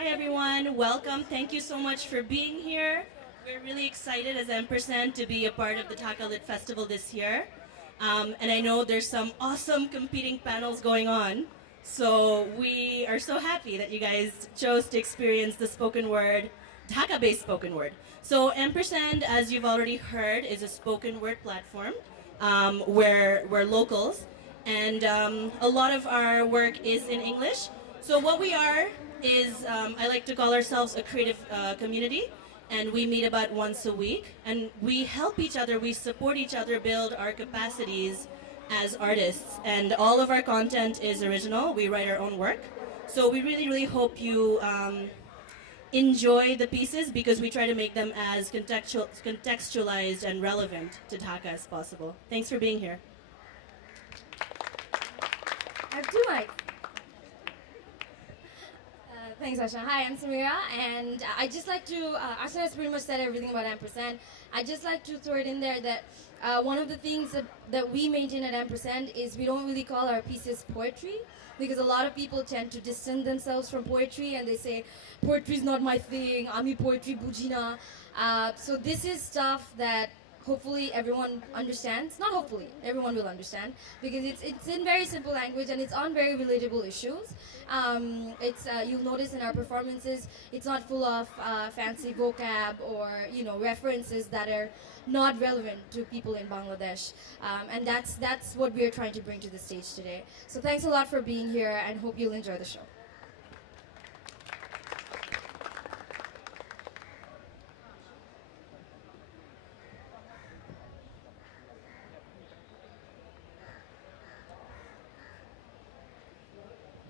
Hi everyone, welcome. Thank you so much for being here. We're really excited as Ampersand to be a part of the Dhaka Lit Festival this year. And I know there's some awesome competing panels going on. So we are so happy that you guys chose to experience the spoken word, Dhaka-based spoken word. So Ampersand, as you've already heard, is a spoken word platform where we're locals. And a lot of our work is in English. So what we are is, I like to call ourselves a creative community, and we meet about once a week, and we help each other, we support each other build our capacities as artists, and all of our content is original. We write our own work. So we really, really hope you enjoy the pieces because we try to make them as contextualized and relevant to Dhaka as possible. Thanks for being here. I have two mics. Thanks, Ashna. Hi, I'm Samira, and I'd just like to, Ashna has pretty much said everything about Ampersand. I'd just like to throw it in there that one of the things that we maintain at Ampersand is we don't really call our pieces poetry, because a lot of people tend to distance themselves from poetry and they say, poetry's not my thing, ami poetry bujina. So this is stuff that hopefully everyone understands. Not hopefully, everyone will understand, because it's in very simple language and it's on very relatable issues. You'll notice in our performances, it's not full of fancy vocab or references that are not relevant to people in Bangladesh, and that's what we're trying to bring to the stage today. So thanks a lot for being here, and hope you'll enjoy the show.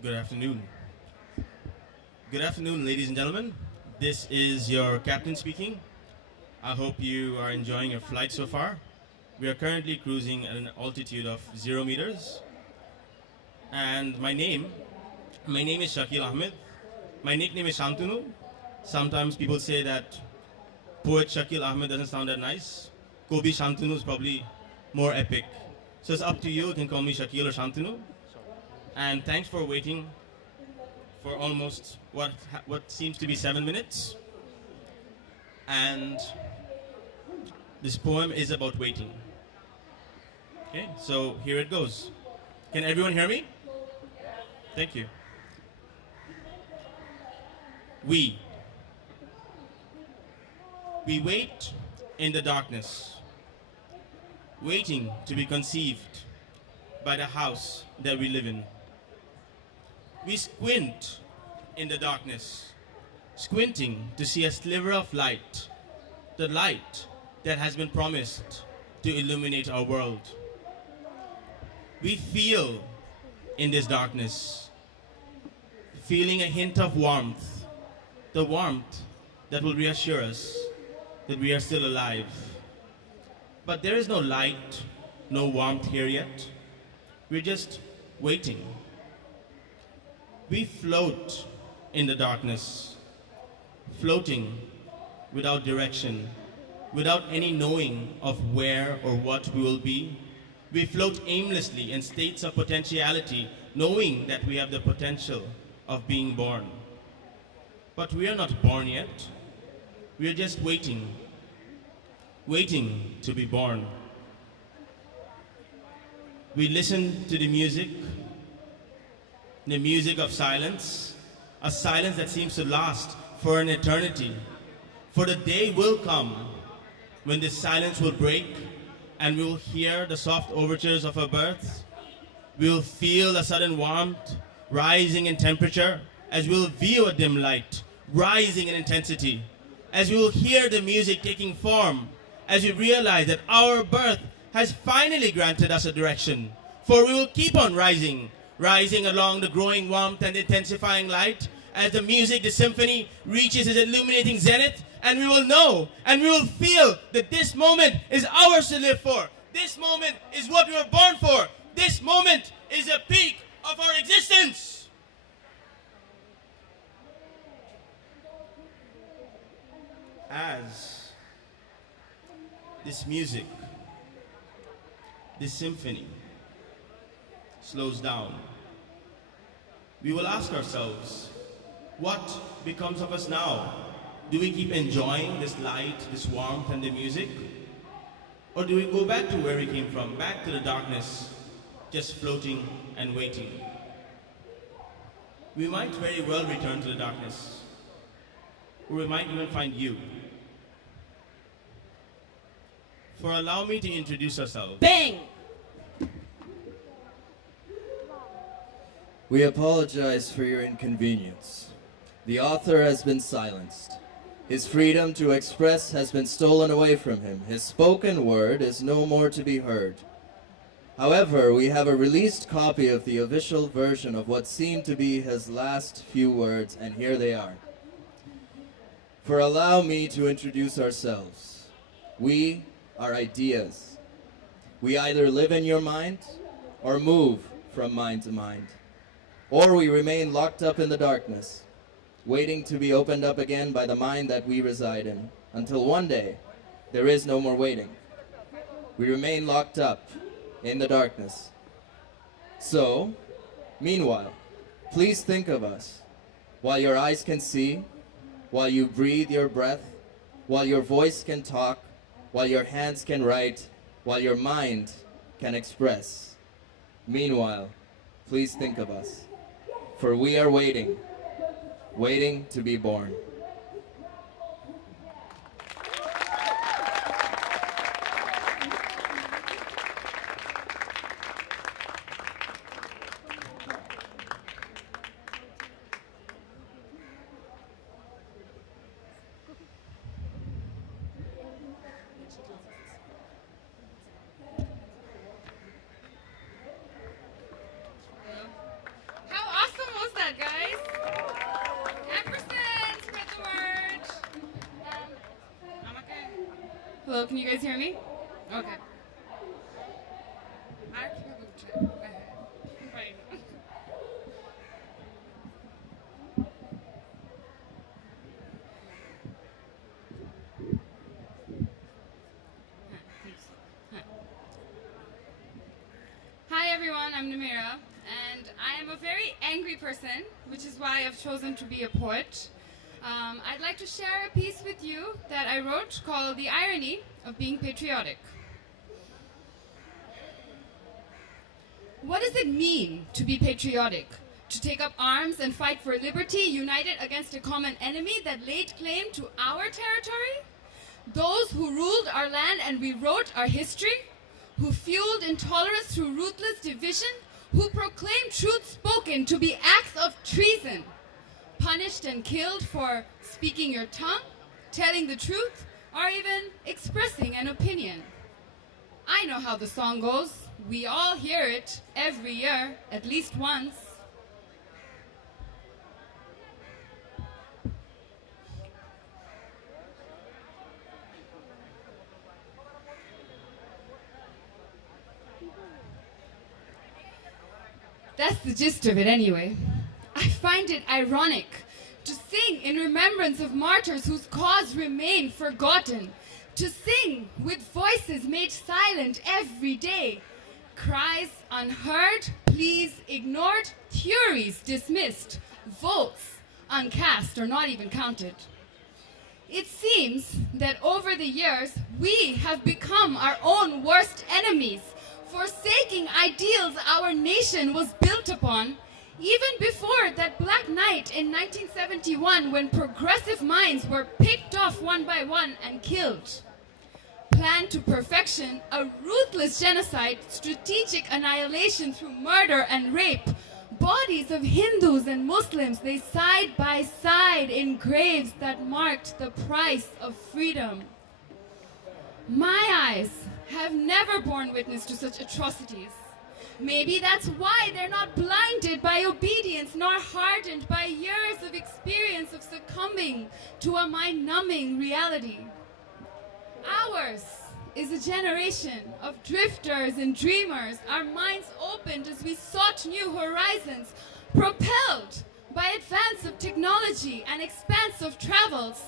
Good afternoon. Good afternoon, ladies and gentlemen. This is your captain speaking. I hope you are enjoying your flight so far. We are currently cruising at an altitude of 0 meters. And my name is SHAKIL AHMED. My nickname is Shantunu. Sometimes people say that poet SHAKIL AHMED doesn't sound that nice. Kobi Shantunu is probably more epic. So it's up to you. You can call me Shakil or Shantunu. And thanks for waiting for almost what seems to be 7 minutes. And this poem is about waiting. Okay, so here it goes. Can everyone hear me? Thank you. We wait in the darkness, waiting to be conceived by the house that we live in. We squint in the darkness, squinting to see a sliver of light, the light that has been promised to illuminate our world. We feel in this darkness, feeling a hint of warmth, the warmth that will reassure us that we are still alive. But there is no light, no warmth here yet. We're just waiting. We float in the darkness, floating without direction, without any knowing of where or what we will be. We float aimlessly in states of potentiality, knowing that we have the potential of being born. But we are not born yet. We are just waiting, waiting to be born. We listen to the music of silence, a silence that seems to last for an eternity. For the day will come when this silence will break and we will hear the soft overtures of our birth. We will feel a sudden warmth rising in temperature as we will view a dim light rising in intensity, as we will hear the music taking form, as we realize that our birth has finally granted us a direction. For we will keep on rising, rising along the growing warmth and intensifying light as the music, the symphony, reaches its illuminating zenith, and we will know and we will feel that this moment is ours to live for. This moment is what we were born for. This moment is the peak of our existence. As this music, this symphony slows down, we will ask ourselves, What becomes of us now? Do we keep enjoying this light, this warmth, and the music? Or do we go back to where we came from, back to the darkness, just floating and waiting? We might very well return to the darkness, or we might even find you. For allow me to introduce ourselves. Bang! We apologize for your inconvenience. The author has been silenced. His freedom to express has been stolen away from him. His spoken word is no more to be heard. However, we have a released copy of the official version of what seemed to be his last few words, and here they are. For allow me to introduce ourselves. We are ideas. We either live in your mind or move from mind to mind. Or we remain locked up in the darkness, waiting to be opened up again by the mind that we reside in, until one day there is no more waiting. We remain locked up in the darkness. So, meanwhile, please think of us while your eyes can see, while you breathe your breath, while your voice can talk, while your hands can write, while your mind can express. Meanwhile, please think of us, for we are waiting, waiting to be born. How awesome was that, guys? Ampersand, spread the word. I'm okay. Hello, can you guys hear me? Okay. Right. Hi everyone, I'm Namira, and I am a very angry person, which is why I've chosen to be a poet. I'd like to share a piece with you that I wrote called The Irony of Being Patriotic. What does it mean to be patriotic? To take up arms and fight for liberty, united against a common enemy that laid claim to our territory? Those who ruled our land and rewrote our history? Who fueled intolerance through ruthless division? Who proclaimed truth spoken to be acts of treason? Punished and killed for speaking your tongue, telling the truth, or even expressing an opinion. I know how the song goes. We all hear it every year, at least once. That's the gist of it anyway. I find it ironic to sing in remembrance of martyrs whose cause remain forgotten, to sing with voices made silent every day, cries unheard, pleas ignored, theories dismissed, votes uncast or not even counted. It seems that over the years we have become our own worst enemies, forsaking ideals our nation was built upon, even before that black night in 1971 when progressive minds were picked off one by one and killed. Planned to perfection, a ruthless genocide, strategic annihilation through murder and rape. Bodies of Hindus and Muslims lay side by side in graves that marked the price of freedom. My eyes have never borne witness to such atrocities. Maybe that's why they're not blinded by obedience nor hardened by years of experience of succumbing to a mind-numbing reality. Ours is a generation of drifters and dreamers, our minds opened as we sought new horizons, propelled by advance of technology and expanse of travels.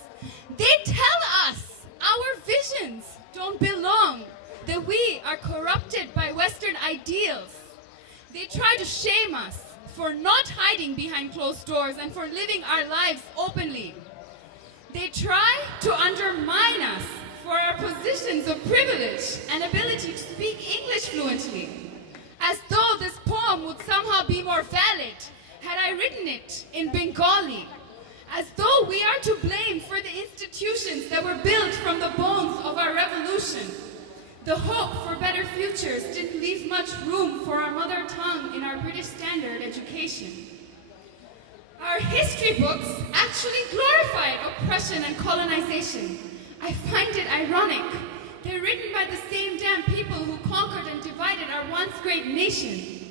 They tell us our visions don't belong, that we are corrupted by Western ideals. They try to shame us, for not hiding behind closed doors, and for living our lives openly. They try to undermine us for our positions of privilege and ability to speak English fluently, as though this poem would somehow be more valid had I written it in Bengali, as though we are to blame for the institutions that were built from the bones of our revolution. The hope for better futures didn't leave much room for our mother tongue in our British standard education. Our history books actually glorified oppression and colonization. I find it ironic. They're written by the same damn people who conquered and divided our once great nation.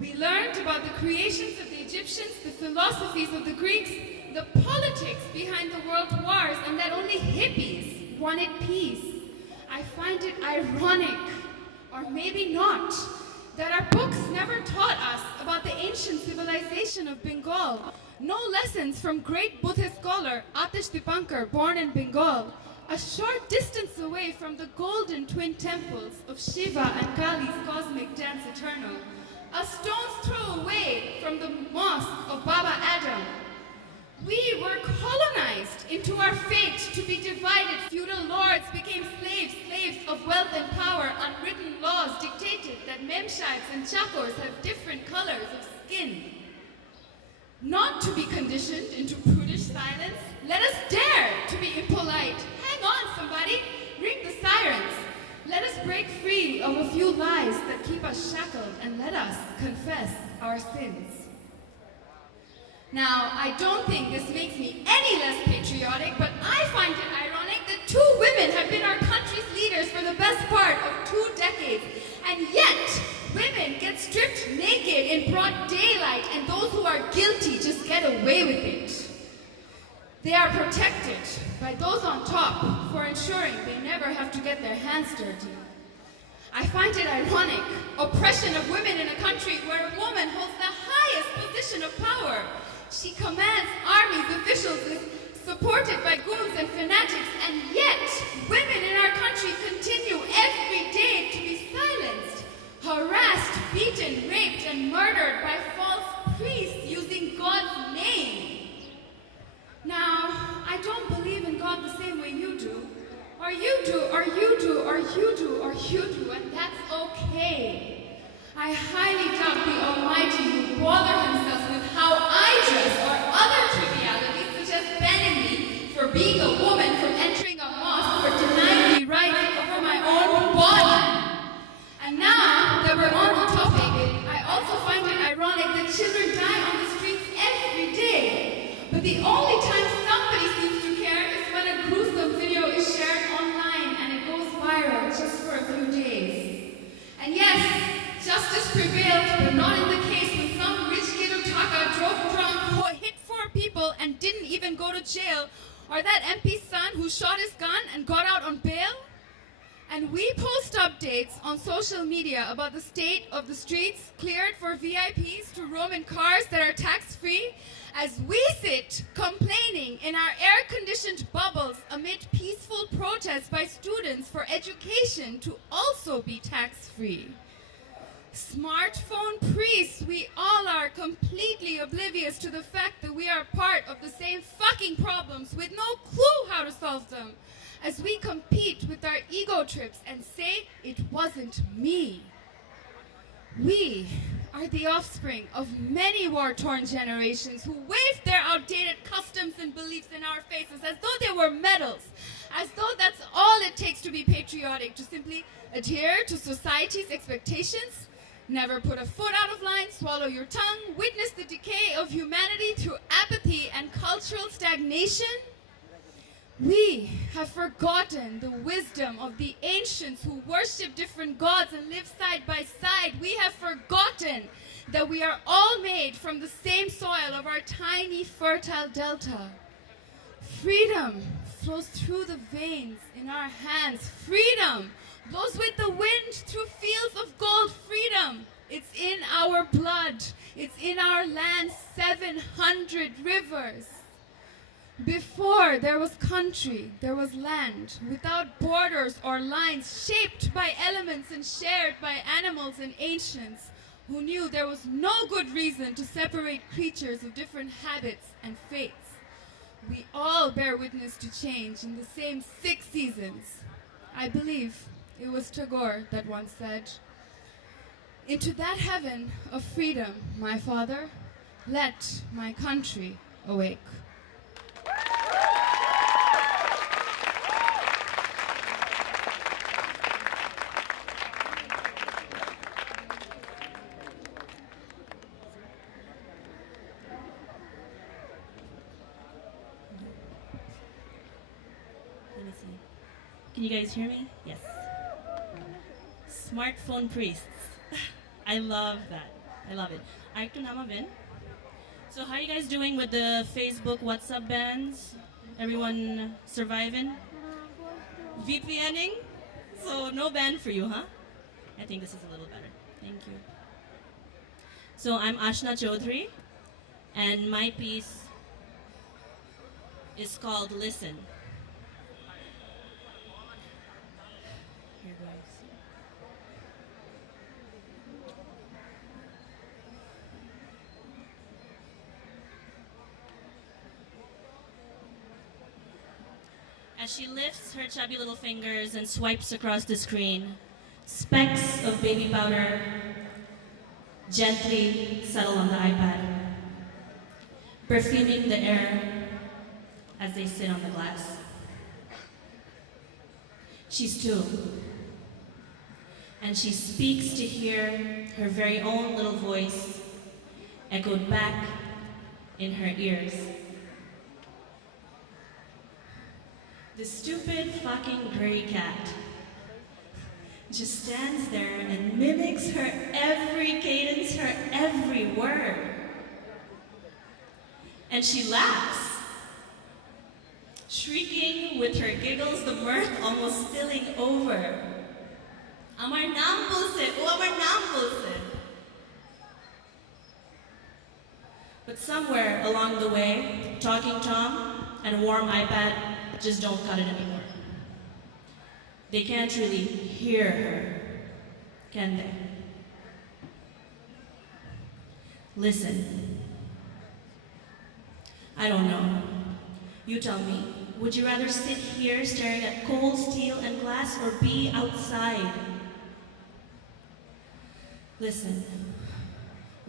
We learned about the creations of the Egyptians, the philosophies of the Greeks, the politics behind the world wars, and that only hippies wanted peace. I find it ironic, or maybe not, that our books never taught us about the ancient civilization of Bengal. No lessons from great Buddhist scholar Atish Dipankar, born in Bengal, a short distance away from the golden twin temples of Shiva and Kali's cosmic dance eternal, a stone's throw away from the mosque of Baba Adam. We were colonized into our fate to be divided. Feudal lords became slaves, slaves of wealth and power. Unwritten laws dictated that memshites and chakors have different colors of skin. Not to be conditioned into prudish silence, let us dare to be impolite. Hang on, somebody, ring the sirens. Let us break free of a few lies that keep us shackled, and let us confess our sins. Now, I don't think this makes me any less patriotic, but I find it ironic that two women have been our country's leaders for the best part of 2 decades, and yet women get stripped naked in broad daylight, and those who are guilty just get away with it. They are protected by those on top for ensuring they never have to get their hands dirty. I find it ironic, oppression of women in a country where a woman holds the highest position of power. She commands armies, officials, is supported by goons and fanatics, and yet women in our country continue every day to be silenced, harassed, beaten, raped, and murdered by false priests using God's name. Now, I don't believe in God the same way you do. Or you do, or you do, or you do, or you do, and that's okay. I highly doubt the Almighty will bother himself with how I dress or other trivialities such as banning me for being a woman from entering a mosque or denying me rights over my own body. And now that we're on the topic, I also find it ironic that children die on the streets every day. But the only time somebody seems to care is when a gruesome video is shared online and it goes viral just for a few days. And yes, justice prevailed, but not in the case when some rich kid of Dhaka drove drunk, hit 4 people and didn't even go to jail, or that MP's son who shot his gun and got out on bail. And we post updates on social media about the state of the streets cleared for VIPs to roam in cars that are tax-free, as we sit complaining in our air-conditioned bubbles amid peaceful protests by students for education to also be tax-free. Smartphone priests, we all are completely oblivious to the fact that we are part of the same fucking problems with no clue how to solve them, as we compete with our ego trips and say it wasn't me. We are the offspring of many war-torn generations who waved their outdated customs and beliefs in our faces as though they were medals, as though that's all it takes to be patriotic, to simply adhere to society's expectations, never put a foot out of line, swallow your tongue, witness the decay of humanity through apathy and cultural stagnation. We have forgotten the wisdom of the ancients who worship different gods and live side by side. We have forgotten that we are all made from the same soil of our tiny, fertile delta. Freedom flows through the veins in our hands. Freedom blows with the wind through fields of gold. Freedom, it's in our blood. It's in our land's 700 rivers. Before there was country, there was land, without borders or lines, shaped by elements and shared by animals and ancients, who knew there was no good reason to separate creatures of different habits and faiths. We all bear witness to change in the same 6 seasons. I believe it was Tagore that once said, "Into that heaven of freedom, my father, let my country awake." Let me see. Can you guys hear me? Yes. Smartphone priests. I love that. I love it. Aik to nama bin. So how are you guys doing with the Facebook, WhatsApp bans? Everyone surviving? VPNing? So no ban for you, huh? I think this is a little better. Thank you. So I'm AASHNA Chaudhary, and my piece is called Listen. Here goes. As she lifts her chubby little fingers and swipes across the screen, specks of baby powder gently settle on the iPad, perfuming the air as they sit on the glass. She's 2, and she speaks to hear her very own little voice echoed back in her ears. The stupid fucking gray cat just stands there and mimics her every cadence, her every word. And she laughs, shrieking with her giggles, the mirth almost spilling over. Amar naam pulse, oh amar naam pulse. But somewhere along the way, Talking Tom and a warm iPad just don't cut it anymore. They can't really hear her, can they? Listen. I don't know. You tell me. Would you rather sit here staring at cold steel and glass or be outside? Listen.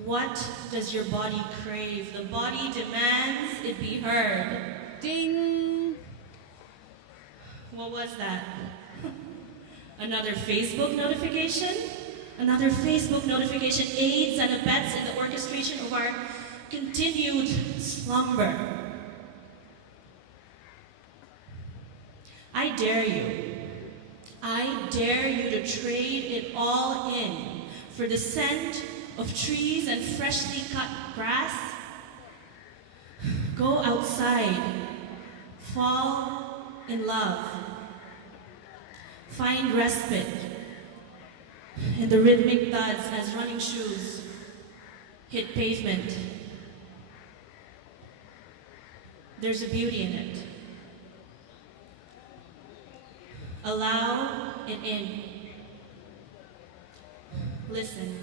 What does your body crave? The body demands it be heard. Ding! What was that? Another Facebook notification? Another Facebook notification aids and abets in the orchestration of our continued slumber. I dare you to trade it all in for the scent of trees and freshly cut grass. Go outside, fall in love, find respite in the rhythmic thuds as running shoes hit pavement. There's a beauty in it. Allow it in. Listen.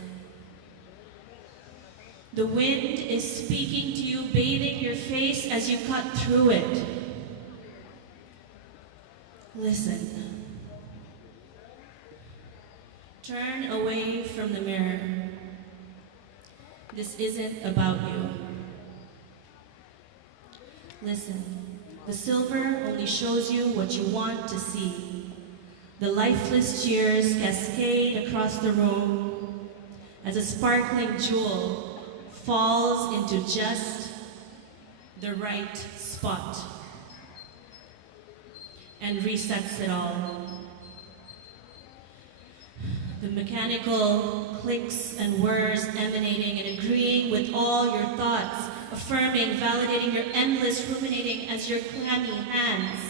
The wind is speaking to you, bathing your face as you cut through it. Listen. Turn away from the mirror. This isn't about you. Listen. The silver only shows you what you want to see. The lifeless tears cascade across the room as a sparkling jewel falls into just the right spot and resets it all. The mechanical clicks and whirs emanating and agreeing with all your thoughts, affirming, validating your endless ruminating as your clammy hands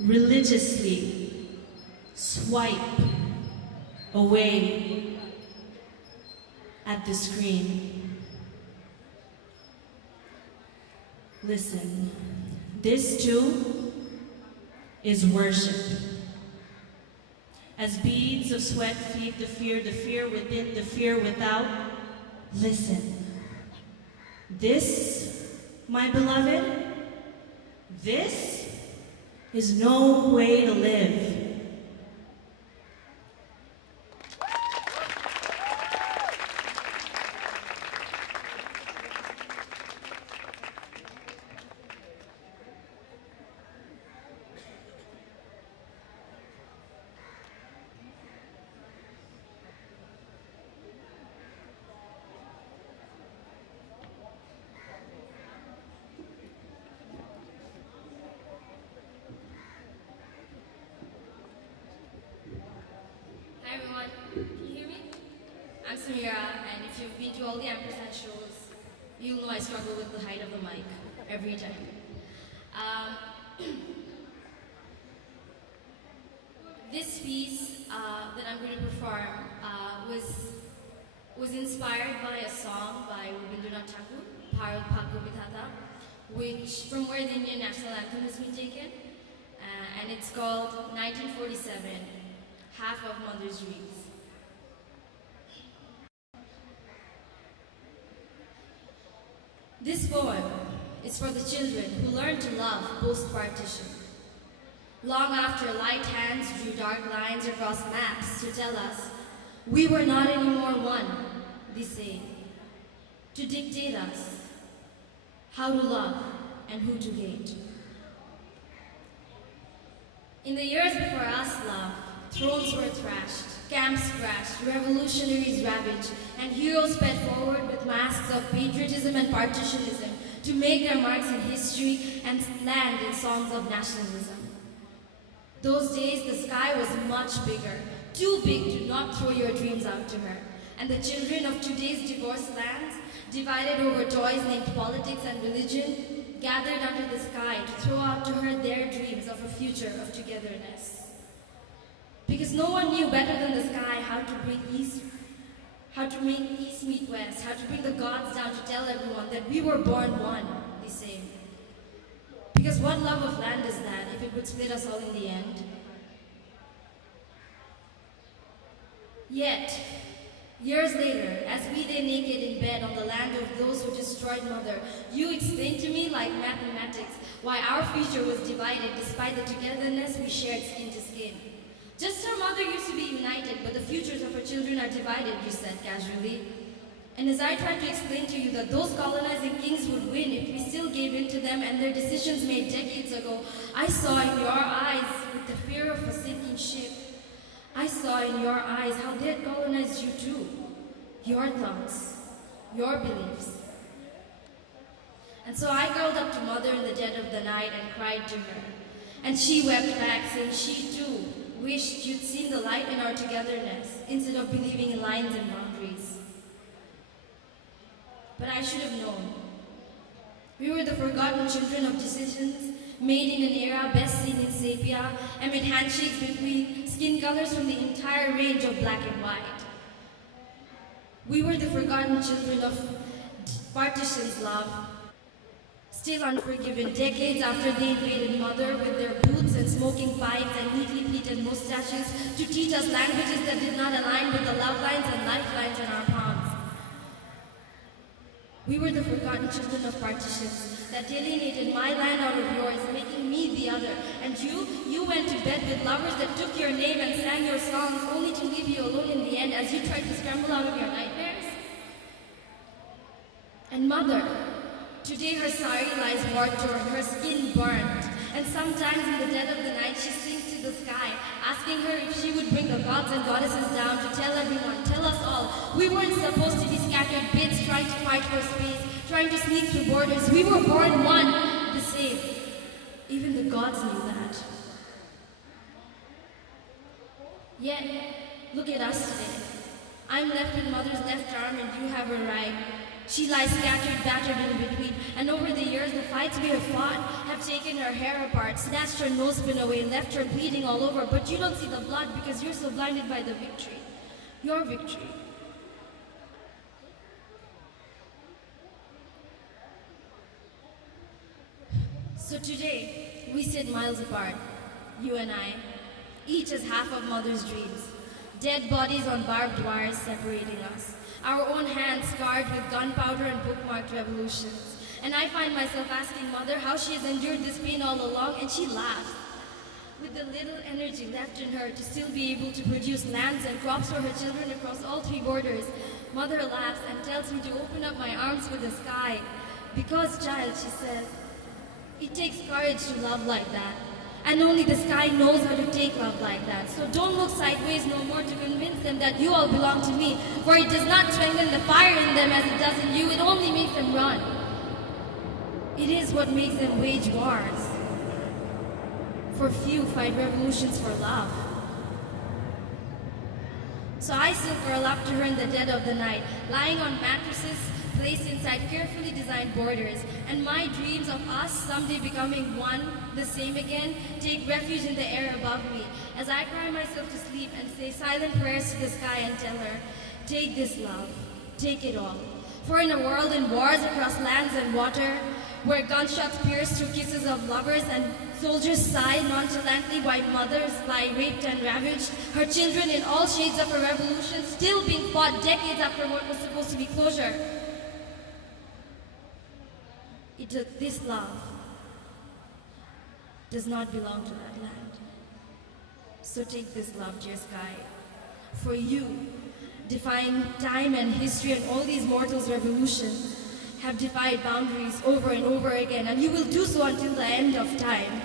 religiously swipe away at the screen. Listen, this too is worship. As beads of sweat feed the fear within, the fear without. Listen. This, my beloved, this is no way to live. Hi everyone, can you hear me? I'm Samira, and if you've been to all the Ampersand shows, you'll know I struggle with the height of the mic every time. This piece that I'm going to perform was inspired by a song by Rabindranath Tagore, Bharat Bhagya Vidhata, which from where the Indian national anthem has been taken, and it's called 1947. Half of Mother's Dreams. This poem is for the children who learned to love post-partition. Long after light hands drew dark lines across maps to tell us we were not anymore one, they say, to dictate us how to love and who to hate. In the years before us, love, thrones were thrashed, camps crashed, revolutionaries ravaged, and heroes sped forward with masks of patriotism and partitionism to make their marks in history and land in songs of nationalism. Those days, the sky was much bigger, too big to not throw your dreams out to her. And the children of today's divorced lands, divided over toys named politics and religion, gathered under the sky to throw out to her their dreams of a future of togetherness. Because no one knew better than the sky how to make East meet West, how to bring the gods down to tell everyone that we were born one, they say. Because what love of land is that if it would split us all in the end? Yet, years later, as we lay naked in bed on the land of those who destroyed Mother, you explained to me like mathematics why our future was divided despite the togetherness we shared skin to skin. Just her mother used to be united, but the futures of her children are divided, you said casually. And as I tried to explain to you that those colonizing kings would win if we still gave in to them and their decisions made decades ago, I saw in your eyes, with the fear of a sinking ship, I saw in your eyes how they had colonized you too. Your thoughts, your beliefs. And so I curled up to Mother in the dead of the night and cried to her. And she wept back, saying she too wished you'd seen the light in our togetherness instead of believing in lines and boundaries. But I should have known. We were the forgotten children of decisions made in an era best seen in sepia, amid handshakes between skin colors from the entire range of black and white. We were the forgotten children of partition's love, still unforgiven decades after they invaded Mother with their boots and smoking pipes and neatly pleated mustaches to teach us languages that did not align with the love lines and lifelines in our palms. We were the forgotten children of partitions that alienated my land out of yours, making me the other. And you went to bed with lovers that took your name and sang your songs only to leave you alone in the end as you tried to scramble out of your nightmares. And Mother, today her sari lies war-torn, her skin burned, and sometimes in the dead of the night she sings to the sky, asking her if she would bring the gods and goddesses down to tell everyone, tell us all, we weren't supposed to be scattered bits trying to fight for space, trying to sneak through borders. We were born one, the same. Even the gods knew that. Yet, look at us today. I'm left with Mother's left arm and you have her right. She lies scattered, battered in between, and over the years the fights we have fought have taken her hair apart, snatched her nosepin away, left her bleeding all over, but you don't see the blood because you're so blinded by the victory. Your victory. So today, we sit miles apart, you and I, each as half of mother's dreams. Dead bodies on barbed wires separating us. Our own hands scarred with gunpowder and bookmarked revolutions. And I find myself asking mother how she has endured this pain all along, and she laughs. With the little energy left in her to still be able to produce lands and crops for her children across all three borders, mother laughs and tells me to open up my arms for the sky. Because, child, she says, it takes courage to love like that. And only the sky knows how to take love like that. So don't look sideways no more to convince them that you all belong to me. For it does not strengthen the fire in them as it does in you. It only makes them run. It is what makes them wage wars. For few fight revolutions for love. So I still curl up to her in the dead of the night, lying on mattresses placed inside carefully designed borders, and my dreams of us someday becoming one, the same again, take refuge in the air above me, as I cry myself to sleep and say silent prayers to the sky and tell her, take this love, take it all. For in a world in wars across lands and water, where gunshots pierce through kisses of lovers and soldiers sigh nonchalantly while mothers lie raped and ravaged, her children in all shades of a revolution still being fought decades after what was supposed to be closure. This love does not belong to that land. So take this love, dear sky, for you, defying time and history and all these mortals' revolutions, have defied boundaries over and over again, and you will do so until the end of time.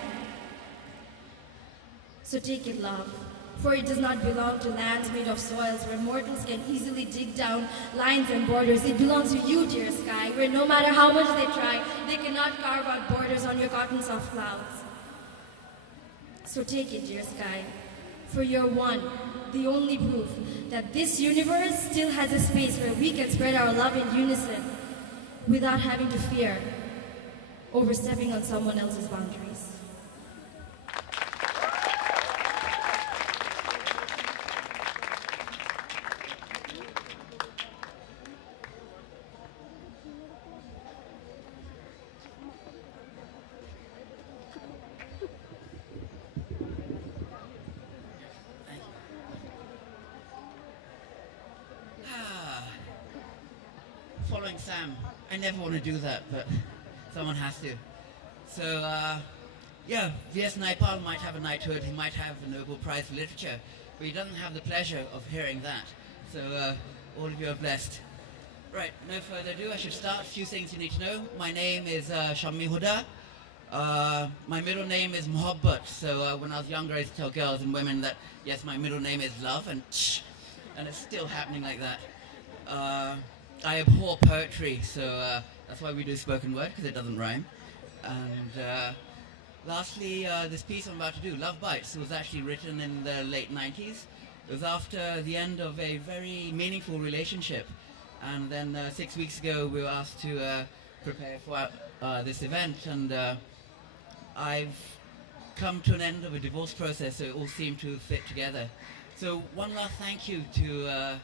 So take it, love, for it does not belong to lands made of soils where mortals can easily dig down lines and borders. It belongs to you, dear sky, where no matter how much they try, they cannot carve out borders on your cotton soft clouds. So take it, dear sky, for you're one, the only proof that this universe still has a space where we can spread our love in unison without having to fear overstepping on someone else's boundaries. Following Sam. I never want to do that, but someone has to. So, yeah, V.S. Naipaul might have a knighthood, he might have a Nobel Prize for Literature, but he doesn't have the pleasure of hearing that. So, all of you are blessed. Right, no further ado, I should start. A few things you need to know. My name is Shammi Huda. My middle name is Mohabbat, so when I was younger I used to tell girls and women that, yes, my middle name is Love, and it's still happening like that. I abhor poetry, so that's why we do spoken word, because it doesn't rhyme. And lastly, this piece I'm about to do, Love Bites, was actually written in the late 90s. It was after the end of a very meaningful relationship. And then 6 weeks ago we were asked to prepare for this event, and I've come to an end of a divorce process, so it all seemed to fit together. So one last thank you to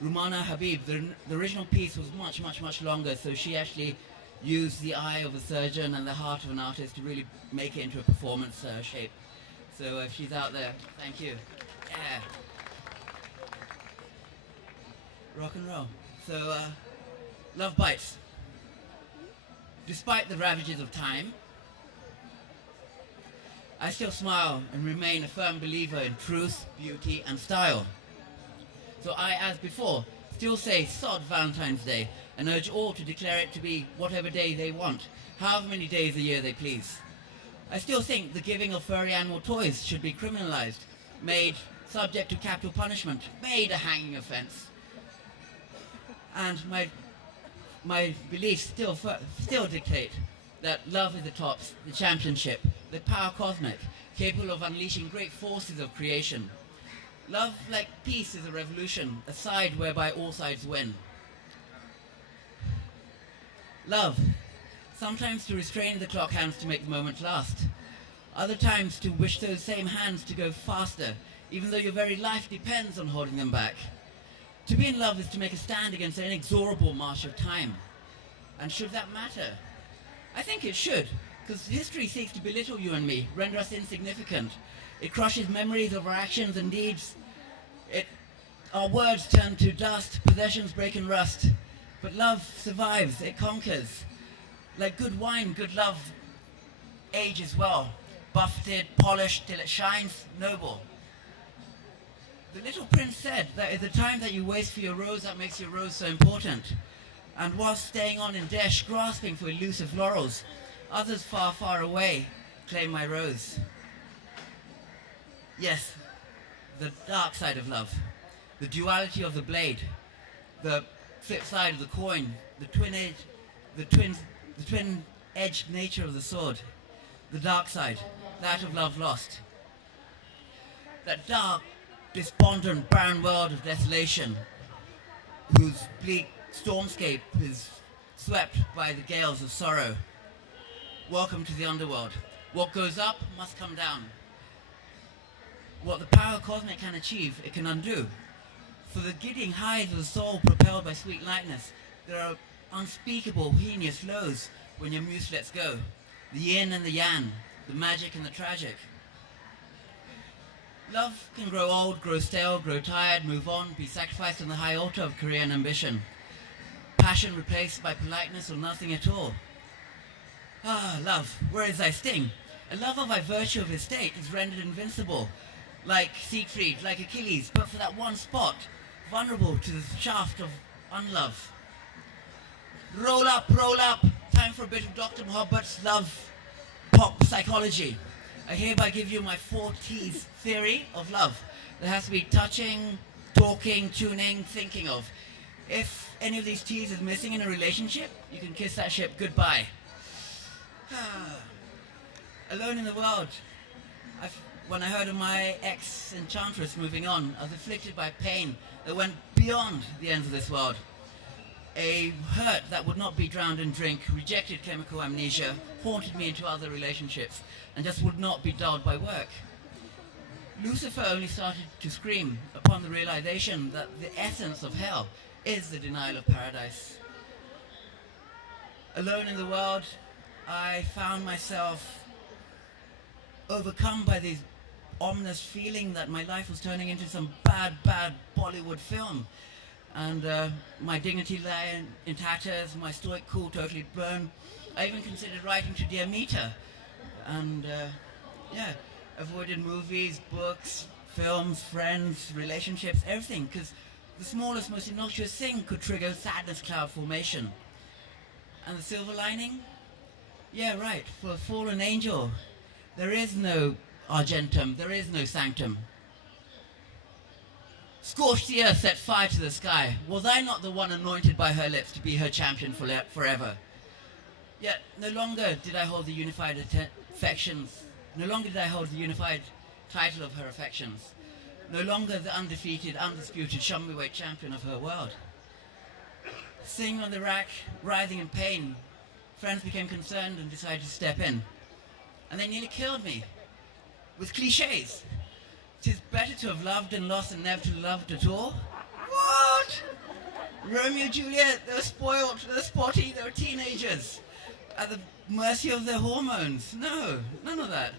Rumana Habib. The original piece was much, much, much longer, so she actually used the eye of a surgeon and the heart of an artist to really make it into a performance shape. So if she's out there, thank you. Yeah. Rock and roll. So, Love Bites. Despite the ravages of time, I still smile and remain a firm believer in truth, beauty, and style. So I, as before, still say sod Valentine's Day and urge all to declare it to be whatever day they want, however many days a year they please. I still think the giving of furry animal toys should be criminalized, made subject to capital punishment, made a hanging offense. And my beliefs still dictate that love is the tops, the championship, the power cosmic, capable of unleashing great forces of creation. Love, like peace, is a revolution, a side whereby all sides win. Love, sometimes to restrain the clock hands to make the moment last. Other times to wish those same hands to go faster, even though your very life depends on holding them back. To be in love is to make a stand against an inexorable march of time. And should that matter? I think it should, Because history seeks to belittle you and me, render us insignificant. It crushes memories of our actions and deeds. Our words turn to dust, possessions break and rust. But love survives, it conquers. Like good wine, good love ages well, buffeted, polished, till it shines noble. The little prince said that is the time that you waste for your rose that makes your rose so important. And whilst staying on in dash, grasping for elusive laurels, others far, far away claim my rose. Yes, the dark side of love, the duality of the blade, the flip side of the coin, the twin-edged nature of the sword, the dark side, that of love lost. That dark, despondent, barren world of desolation, whose bleak stormscape is swept by the gales of sorrow. Welcome to the underworld. What goes up must come down. What the power cosmic can achieve, it can undo. For the giddying highs of the soul propelled by sweet lightness, there are unspeakable, heinous lows when your muse lets go. The yin and the yang, the magic and the tragic. Love can grow old, grow stale, grow tired, move on, be sacrificed on the high altar of career and ambition. Passion replaced by politeness or nothing at all. Ah, love, where is thy sting? A lover by virtue of his state is rendered invincible, like Siegfried, like Achilles, but for that one spot, vulnerable to the shaft of unlove. Roll up, time for a bit of Dr. Mohabbat's love pop psychology. I hereby give you my 4 T's theory of love. There has to be touching, talking, tuning, thinking of. If any of these T's is missing in a relationship, you can kiss that ship goodbye. Alone in the world. When I heard of my ex-enchantress moving on, I was afflicted by pain that went beyond the ends of this world. A hurt that would not be drowned in drink, rejected chemical amnesia, haunted me into other relationships, and just would not be dulled by work. Lucifer only started to scream upon the realization that the essence of hell is the denial of paradise. Alone in the world, I found myself overcome by this ominous feeling that my life was turning into some bad Bollywood film. And my dignity lay in tatters, my stoic cool totally blown. I even considered writing to Dear Meter. And avoided movies, books, films, friends, relationships, everything, because the smallest, most innocuous thing could trigger sadness cloud formation. And the silver lining? Yeah, right, for a fallen angel, there is no argentum, there is no sanctum. Scorched the earth, set fire to the sky. Was I not the one anointed by her lips to be her champion forever? Yet no longer did I hold the unified affections. No longer did I hold the unified title of her affections. No longer the undefeated, undisputed shummy-weight champion of her world. Sitting on the rack, writhing in pain, friends became concerned and decided to step in. And they nearly killed me with cliches. 'Tis better to have loved and lost than never to have loved at all. What? Romeo and Juliet, they were spoiled, they were spotty, they were teenagers. At the mercy of their hormones. No, none of that.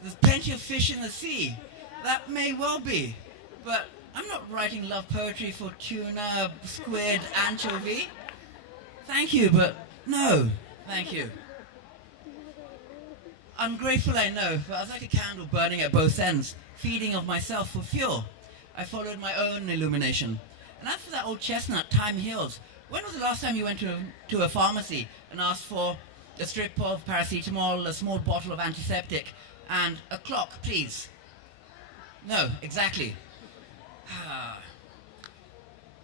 There's plenty of fish in the sea. That may well be. But I'm not writing love poetry for tuna, squid, anchovy. Thank you, but no, thank you. Ungrateful, I know, but I was like a candle burning at both ends, feeding of myself for fuel. I followed my own illumination. And as for that old chestnut, time heals. When was the last time you went to a pharmacy and asked for a strip of paracetamol, a small bottle of antiseptic, and a clock, please? No, exactly.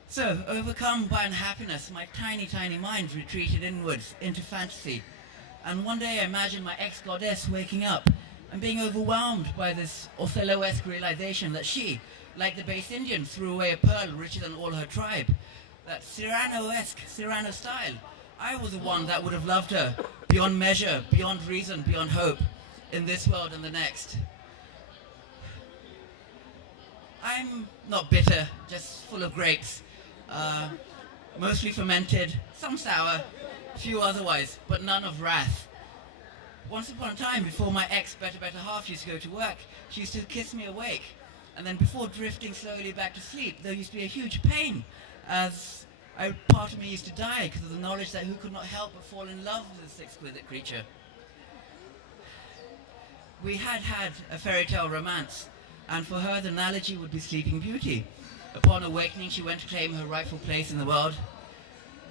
So, overcome by unhappiness, my tiny, tiny mind retreated inwards into fantasy. And one day I imagined my ex-goddess waking up and being overwhelmed by this Othello-esque realization that she, like the base Indian, threw away a pearl richer than all her tribe. That Cyrano-esque, Cyrano style. I was the one that would have loved her, beyond measure, beyond reason, beyond hope, in this world and the next. I'm not bitter, just full of grapes. Mostly fermented, some sour, few otherwise, but none of wrath. Once upon a time, before my better half used to go to work, she used to kiss me awake. And then before drifting slowly back to sleep, there used to be a huge pain, as part of me used to die because of the knowledge that who could not help but fall in love with this exquisite creature. We had a fairy tale romance, and for her the analogy would be Sleeping Beauty. Upon awakening, she went to claim her rightful place in the world,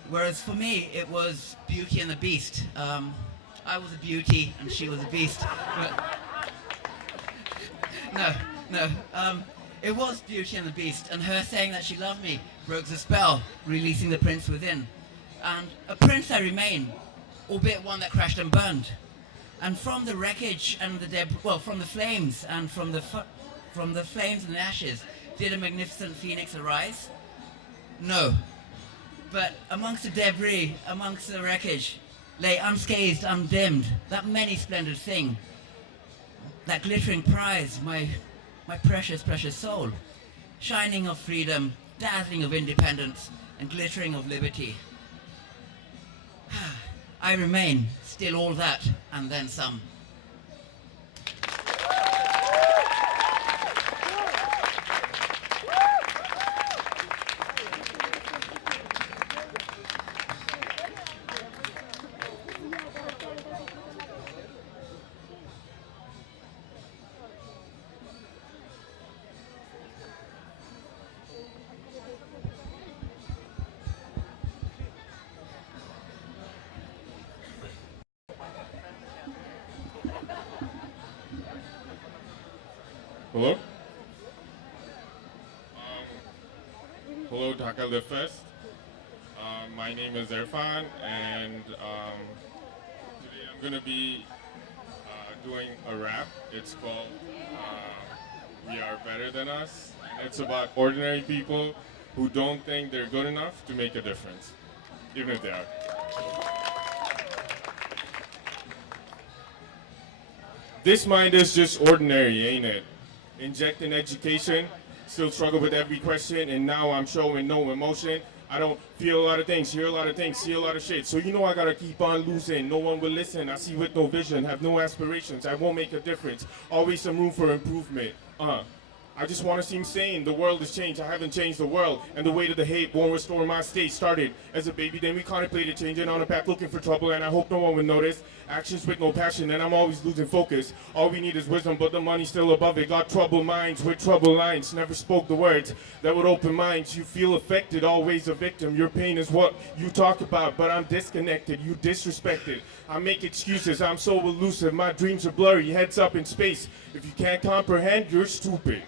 whereas for me it was Beauty and the Beast. I was a beauty and she was a beast. But no. It was Beauty and the Beast, and her saying that she loved me broke the spell, releasing the prince within. And a prince I remain, albeit one that crashed and burned. And from the wreckage and from the flames and from the flames and the ashes, did a magnificent phoenix arise? No. But amongst the debris, amongst the wreckage, lay unscathed, undimmed, that many splendid thing, that glittering prize, my precious, precious soul, shining of freedom, dazzling of independence, and glittering of liberty. I remain still all that, and then some. Hello? Hello, Dhaka Live Fest. My name is Irfan, and today I'm going to be doing a rap. It's called We Are Better Than Us. And it's about ordinary people who don't think they're good enough to make a difference, even if they are. This mind is just ordinary, ain't it? Injecting education, still struggle with every question, and now I'm showing no emotion. I don't feel a lot of things, hear a lot of things, see a lot of shit. So you know I gotta keep on losing. No one will listen. I see with no vision, have no aspirations. I won't make a difference. Always some room for improvement. I just want to seem sane. The world has changed. I haven't changed the world. And the weight of the hate won't restore my state. Started as a baby, then we contemplated changing on a path looking for trouble. And I hope no one would notice. Actions with no passion, and I'm always losing focus. All we need is wisdom, but the money's still above it. Got troubled minds with troubled lines. Never spoke the words that would open minds. You feel affected, always a victim. Your pain is what you talk about, but I'm disconnected. You disrespected. I make excuses. I'm so elusive. My dreams are blurry. Heads up in space. If you can't comprehend, you're stupid.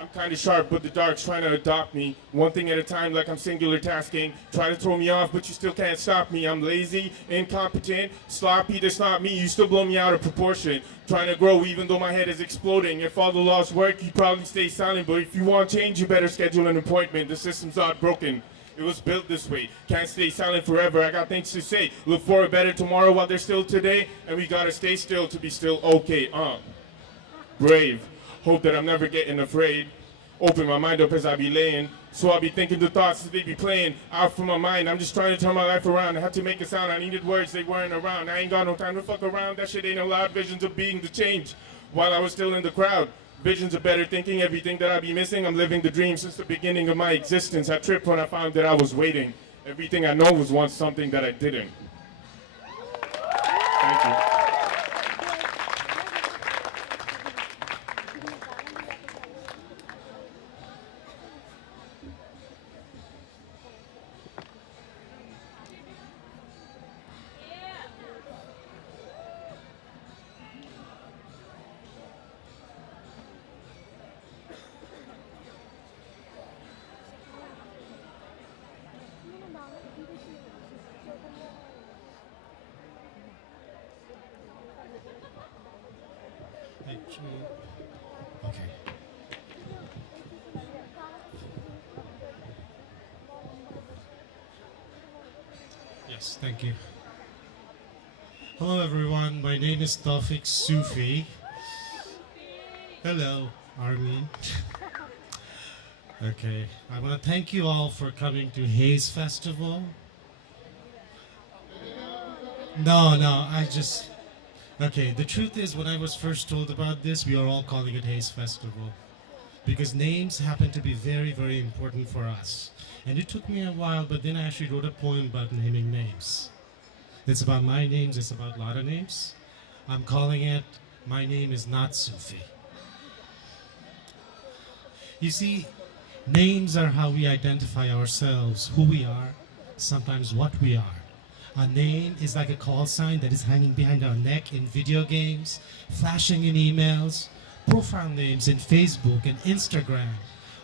I'm kind of sharp, but the dark's trying to adopt me. One thing at a time, like I'm singular tasking. Try to throw me off, but you still can't stop me. I'm lazy, incompetent, sloppy. That's not me. You still blow me out of proportion. Trying to grow, even though my head is exploding. If all the laws work, you'd probably stay silent. But if you want change, you better schedule an appointment. The system's not broken. It was built this way. Can't stay silent forever. I got things to say. Look for a better tomorrow while there's still today. And we gotta stay still to be still okay. Brave. Hope that I'm never getting afraid. Open my mind up as I be laying. So I'll be thinking the thoughts that they be playing out from my mind. I'm just trying to turn my life around. I had to make a sound. I needed words, they weren't around. I ain't got no time to fuck around. That shit ain't allowed. Visions of being the change while I was still in the crowd. Visions of better thinking. Everything that I be missing, I'm living the dream since the beginning of my existence. I tripped when I found that I was waiting. Everything I know was once something that I didn't. Thank you. Okay. Yes, thank you. Hello everyone, my name is Tawfiq Sufi. Hello, Armin. Okay, I want to thank you all for coming to Haze Festival. No, no, I just. Okay, the truth is, when I was first told about this, we are all calling it Haze Festival. Because names happen to be very, very important for us. And it took me a while, but then I actually wrote a poem about naming names. It's about my names, it's about a lot of names. I'm calling it, My Name Is Not Sufi. You see, names are how we identify ourselves, who we are, sometimes what we are. A name is like a call sign that is hanging behind our neck in video games, flashing in emails, profile names in Facebook and Instagram,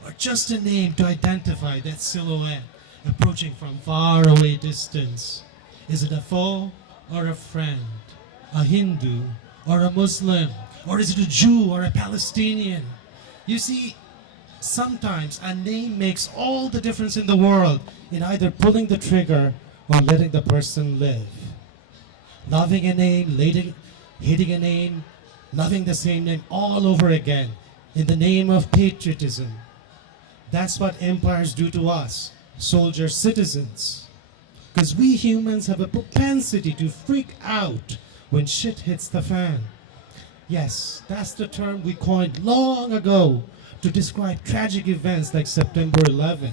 or just a name to identify that silhouette approaching from far away distance. Is it a foe or a friend, a Hindu or a Muslim, or is it a Jew or a Palestinian? You see, sometimes a name makes all the difference in the world in either pulling the trigger or letting the person live. Loving a name, hating a name, loving the same name all over again in the name of patriotism. That's what empires do to us, soldier citizens. Because we humans have a propensity to freak out when shit hits the fan. Yes, that's the term we coined long ago to describe tragic events like September 11,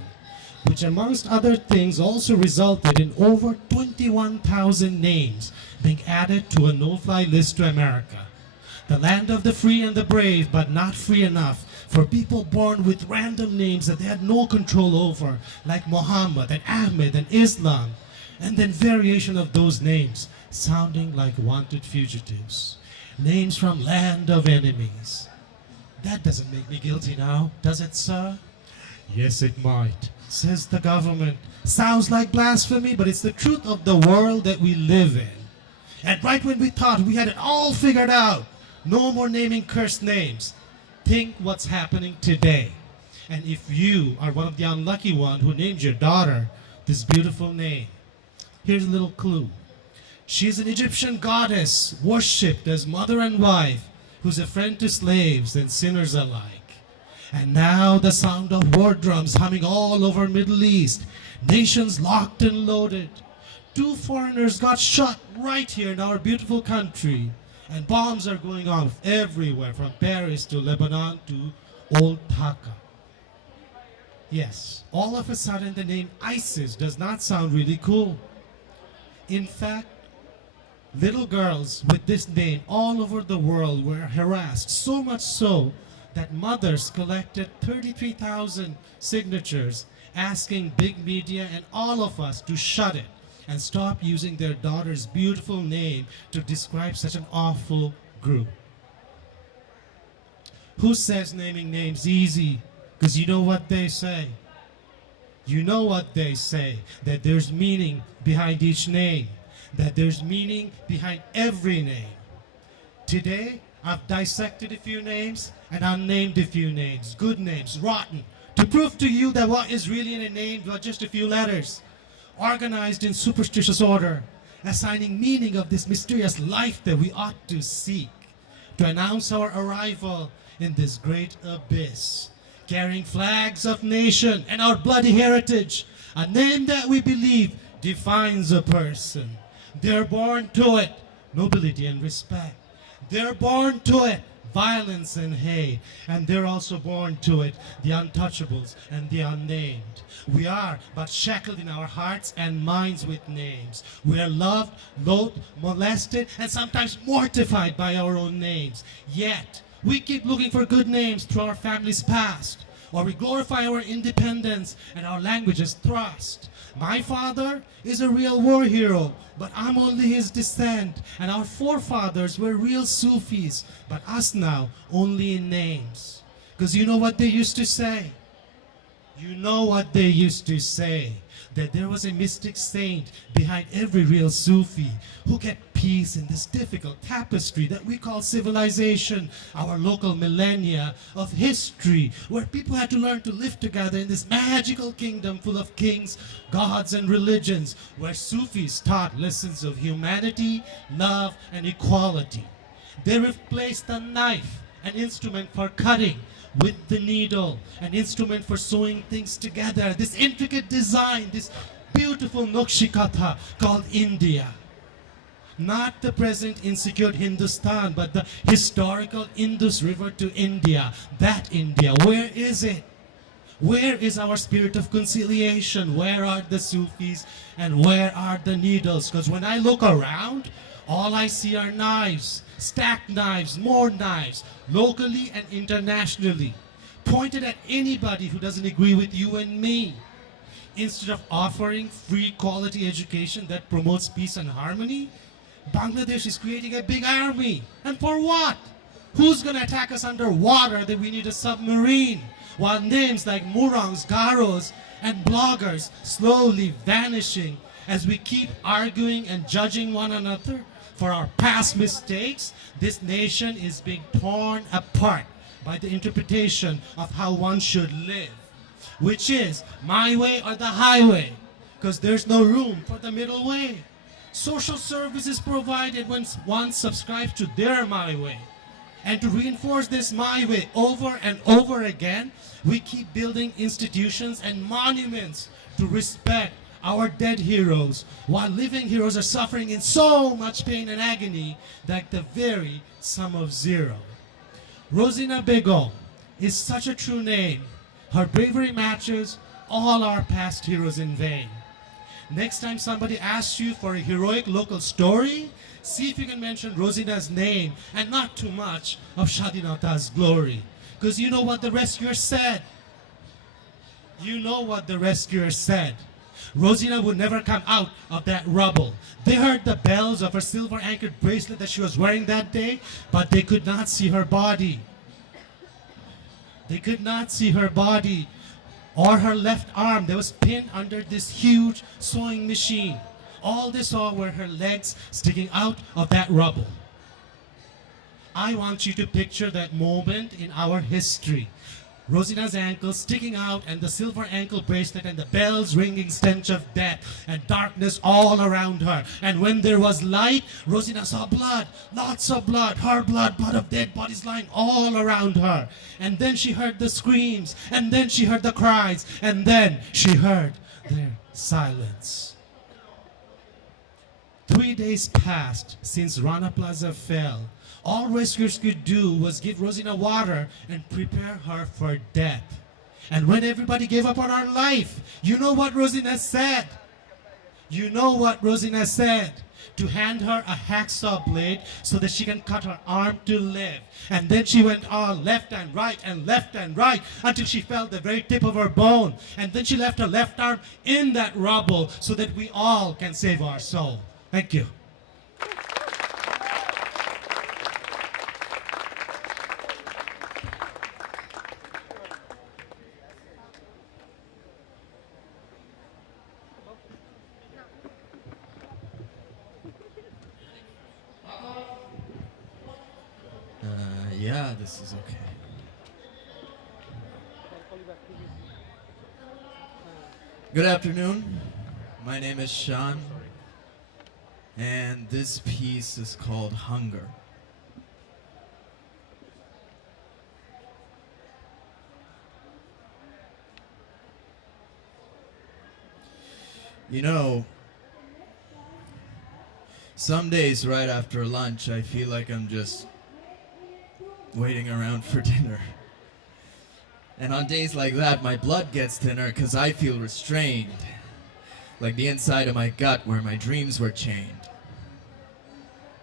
which amongst other things also resulted in over 21,000 names being added to a no-fly list to America. The land of the free and the brave, but not free enough for people born with random names that they had no control over, like Muhammad and Ahmed and Islam, and then variation of those names, sounding like wanted fugitives. Names from land of enemies. That doesn't make me guilty now, does it, sir? Yes, it might, says the government. Sounds like blasphemy, but it's the truth of the world that we live in. And right when we thought we had it all figured out, no more naming cursed names. Think what's happening today. And if you are one of the unlucky ones who named your daughter this beautiful name, here's a little clue. She's an Egyptian goddess, worshipped as mother and wife, who's a friend to slaves and sinners alike. And now the sound of war drums humming all over Middle East, nations locked and loaded. 2 foreigners got shot right here in our beautiful country. And bombs are going off everywhere, from Paris to Lebanon to old Dhaka. Yes, all of a sudden the name ISIS does not sound really cool. In fact, little girls with this name all over the world were harassed, so much so that mothers collected 33,000 signatures asking big media and all of us to shut it and stop using their daughter's beautiful name to describe such an awful group. Who says naming names easy? Because you know what they say. You know what they say, that there's meaning behind each name, that there's meaning behind every name. Today, I've dissected a few names and unnamed a few names, good names, rotten, to prove to you that what is really in a name are just a few letters, organized in superstitious order, assigning meaning of this mysterious life that we ought to seek, to announce our arrival in this great abyss, carrying flags of nation and our bloody heritage, a name that we believe defines a person. They're born to it, nobility and respect. They're born to it, violence and hate. And they're also born to it, the untouchables and the unnamed. We are but shackled in our hearts and minds with names. We are loved, loathed, molested, and sometimes mortified by our own names. Yet, we keep looking for good names through our family's past, or we glorify our independence and our language's thrust. My father is a real war hero, but I'm only his descent, and our forefathers were real Sufis, but us now only in names. Because you know what they used to say? You know what they used to say, that there was a mystic saint behind every real Sufi who kept peace in this difficult tapestry that we call civilization, our local millennia of history, where people had to learn to live together in this magical kingdom full of kings, gods, and religions, where Sufis taught lessons of humanity, love, and equality. They replaced the knife, an instrument for cutting, with the needle, an instrument for sewing things together, this intricate design, this beautiful Nokshikatha called India. Not the present insecure Hindustan, but the historical Indus River to India. That India, where is it? Where is our spirit of conciliation? Where are the Sufis and where are the needles? Because when I look around, all I see are knives, stacked knives, more knives, locally and internationally, pointed at anybody who doesn't agree with you and me. Instead of offering free quality education that promotes peace and harmony, Bangladesh is creating a big army. And for what? Who's going to attack us underwater that we need a submarine? While names like Murangs, Garos, and bloggers slowly vanishing as we keep arguing and judging one another for our past mistakes, this nation is being torn apart by the interpretation of how one should live, which is my way or the highway, because there's no room for the middle way. Social services provided when one subscribes to their my way. And to reinforce this my way over and over again, we keep building institutions and monuments to respect our dead heroes, while living heroes are suffering in so much pain and agony that the very sum of zero. Rosina Begum is such a true name. Her bravery matches all our past heroes in vain. Next time somebody asks you for a heroic local story, see if you can mention Rosina's name and not too much of Shadinata's glory. Because you know what the rescuer said. You know what the rescuer said. Rosina would never come out of that rubble. They heard the bells of her silver-anchored bracelet that she was wearing that day, but they could not see her body. They could not see her body or her left arm that was pinned under this huge sewing machine. All they saw were her legs sticking out of that rubble. I want you to picture that moment in our history. Rosina's ankle sticking out and the silver ankle bracelet and the bells ringing stench of death and darkness all around her. And when there was light, Rosina saw blood, lots of blood, her blood, blood of dead bodies lying all around her. And then she heard the screams, and then she heard the cries, and then she heard their silence. 3 days passed since Rana Plaza fell. All rescuers could do was give Rosina water and prepare her for death. And when everybody gave up on her life, you know what Rosina said? You know what Rosina said? To hand her a hacksaw blade so that she can cut her arm to live. And then she went on left and right and left and right until she felt the very tip of her bone. And then she left her left arm in that rubble so that we all can save our soul. Thank you. Yeah, this is okay. Good afternoon. My name is Sean, and this piece is called Hunger. You know, some days right after lunch, I feel like I'm just waiting around for dinner. And on days like that, my blood gets thinner because I feel restrained, like the inside of my gut where my dreams were chained.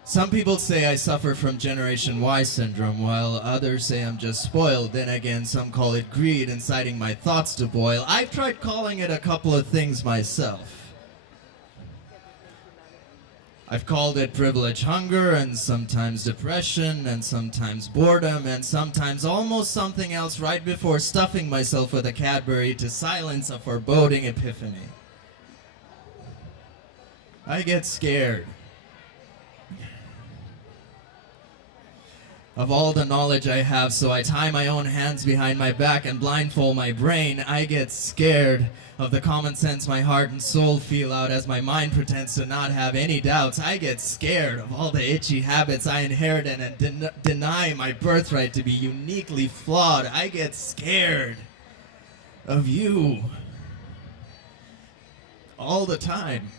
Some people say I suffer from Generation Y syndrome, while others say I'm just spoiled. Then again, some call it greed, inciting my thoughts to boil. I've tried calling it a couple of things myself. I've called it privilege hunger, and sometimes depression, and sometimes boredom, and sometimes almost something else right before stuffing myself with a Cadbury to silence a foreboding epiphany. I get scared of all the knowledge I have, so I tie my own hands behind my back and blindfold my brain. I get scared of the common sense my heart and soul feel out as my mind pretends to not have any doubts. I get scared of all the itchy habits I inherit and deny my birthright to be uniquely flawed. I get scared of you all the time.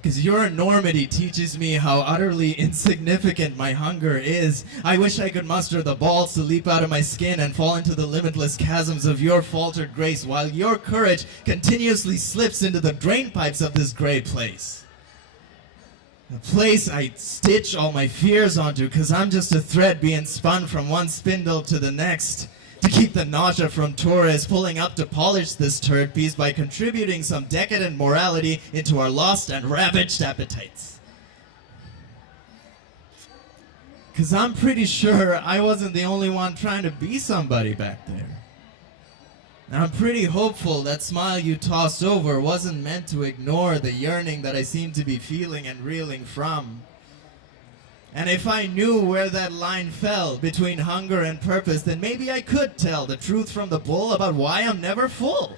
Because your enormity teaches me how utterly insignificant my hunger is. I wish I could muster the balls to leap out of my skin and fall into the limitless chasms of your faltered grace, while your courage continuously slips into the drainpipes of this gray place. A place I stitch all my fears onto, because I'm just a thread being spun from one spindle to the next, to keep the nausea from Torres pulling up to polish this turd piece by contributing some decadent morality into our lost and ravaged appetites. Because I'm pretty sure I wasn't the only one trying to be somebody back there. And I'm pretty hopeful that smile you tossed over wasn't meant to ignore the yearning that I seem to be feeling and reeling from. And if I knew where that line fell between hunger and purpose, then maybe I could tell the truth from the bull about why I'm never full.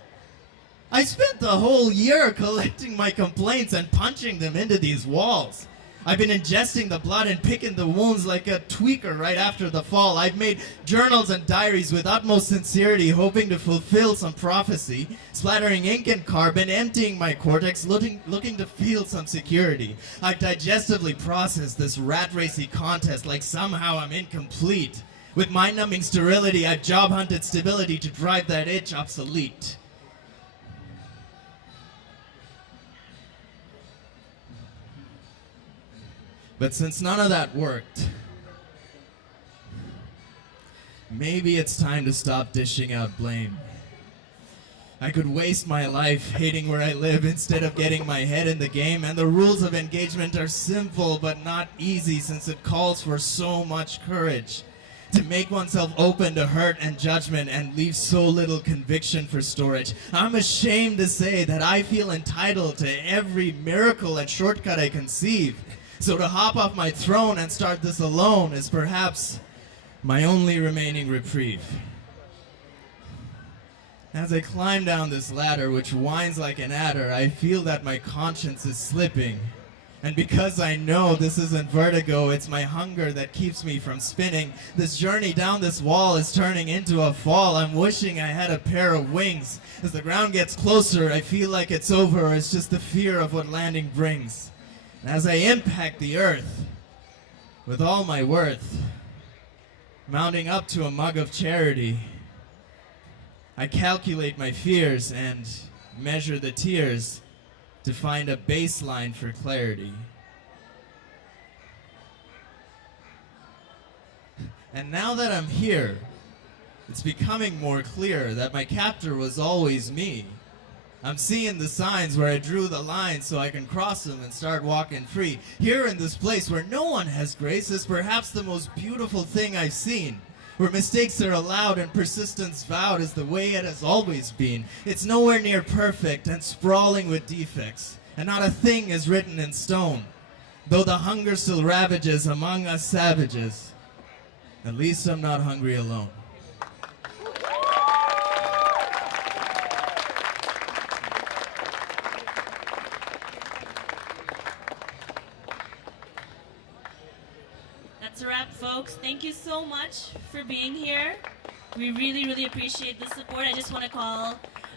I spent the whole year collecting my complaints and punching them into these walls. I've been ingesting the blood and picking the wounds like a tweaker right after the fall. I've made journals and diaries with utmost sincerity, hoping to fulfill some prophecy, splattering ink and carbon, emptying my cortex, looking to feel some security. I've digestively processed this rat racy contest like somehow I'm incomplete. With mind-numbing sterility, I've job-hunted stability to drive that itch obsolete. But since none of that worked, maybe it's time to stop dishing out blame. I could waste my life hating where I live instead of getting my head in the game, and the rules of engagement are simple but not easy, since it calls for so much courage to make oneself open to hurt and judgment and leave so little conviction for storage. I'm ashamed to say that I feel entitled to every miracle and shortcut I conceive. So to hop off my throne and start this alone is perhaps my only remaining reprieve. As I climb down this ladder, which winds like an adder, I feel that my conscience is slipping. And because I know this isn't vertigo, it's my hunger that keeps me from spinning. This journey down this wall is turning into a fall. I'm wishing I had a pair of wings. As the ground gets closer, I feel like it's over, or it's just the fear of what landing brings. As I impact the earth with all my worth, mounting up to a mug of charity, I calculate my fears and measure the tears to find a baseline for clarity. And now that I'm here, it's becoming more clear that my captor was always me. I'm seeing the signs where I drew the lines so I can cross them and start walking free. Here in this place where no one has grace is perhaps the most beautiful thing I've seen. Where mistakes are allowed and persistence vowed is the way it has always been. It's nowhere near perfect and sprawling with defects, and not a thing is written in stone. Though the hunger still ravages among us savages, at least I'm not hungry alone. That's a wrap, folks. Thank you so much for being here. We really, really appreciate the support. I just want to call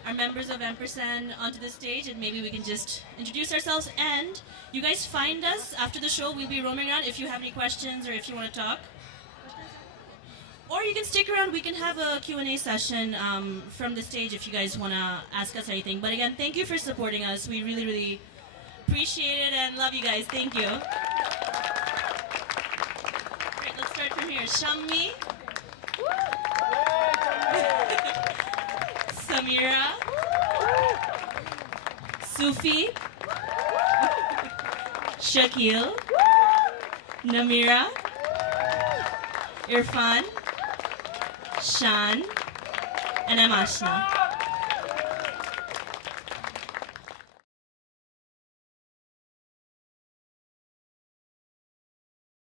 our members of Ampersand onto the stage, and maybe we can just introduce ourselves. And you guys find us after the show. We'll be roaming around if you have any questions or if you want to talk. Or you can stick around. We can have a Q&A session from the stage if you guys want to ask us anything. But again, thank you for supporting us. We really, really appreciate it and love you guys. Thank you. Let's start from here. Shammi, Samira, Sufi, Shakil, Namira, Irfan, Shan, and AHMED.